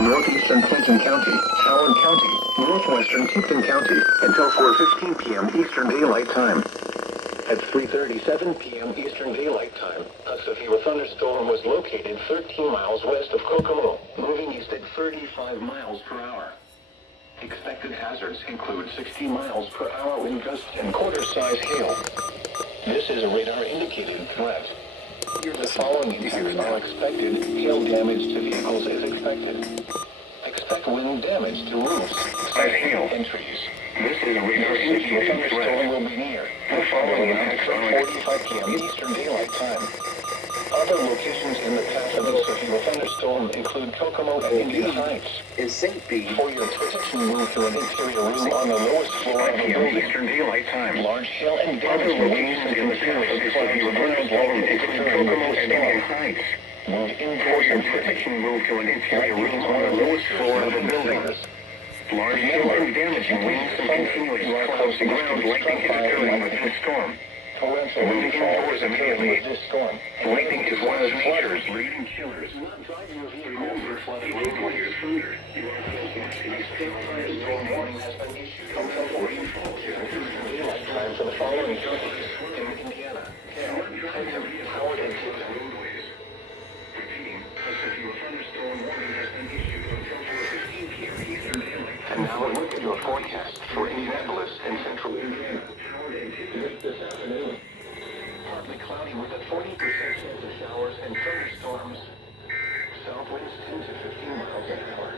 Northeastern Clinton County, Howard County, northwestern Tipton County, until 4:15 p.m. Eastern Daylight Time. At 3:37 p.m. Eastern Daylight Time, a severe thunderstorm was located 13 miles west of Kokomo, moving east at 35 miles per hour. Expected hazards include 60 miles per hour wind gusts and quarter-size hail. This is a radar-indicated threat. The following impacts are expected. Hail damage to vehicles is expected. Expect wind damage to roofs, hail and trees. This is a radar-indicated threat. Will be near. The following impacts are 45 p.m. Eastern Daylight Time. Other locations in the path of the severe thunderstorm include Kokomo and Indian Heights. Is St. B. For your protection, move to an interior room on the lowest floor of the building. Eastern Daylight Time. Large hail and damage locations in the path of the severe thunderstorm include Kokomo and Indian Heights. Move indoors and protection, move to an interior room on the lowest floor of the building. Large hail and damage winds and continuous clouds and ground lightning is occurring with this storm. Torrential rainfall is occurring with this storm. Lightning is one of nature's leading killers. Not driving your vehicle over flooded roadways. Storm warning has been issued. Torrential rainfall is increasing daylight time for the following counties in Indiana. Howard and Tipton roadways. Repeating, a severe thunderstorm warning has been issued until 4:15 p.m. Eastern Daylight. And now a look at your forecast for Indianapolis and Central Indiana. This afternoon, partly cloudy with a 40% chance of showers and thunderstorms. South winds 10 to 15 miles an hour.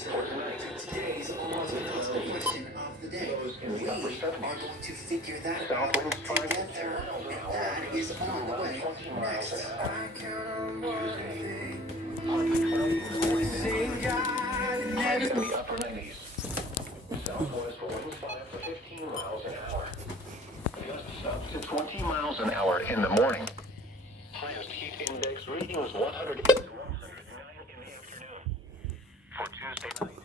For tonight, Today's question of the day. in the upper 70s. Are going to figure that South out winds 5 to 10 together, miles an and hour. that is on the way 20 miles next. an hour. Tuesday, partly cloudy with 40% in the upper 90s. Southwest winds 5 to 15 miles an hour. Gusts up to 20 miles an hour in the morning. Highest heat index reading was 108 to 109 in the afternoon. For Tuesday night,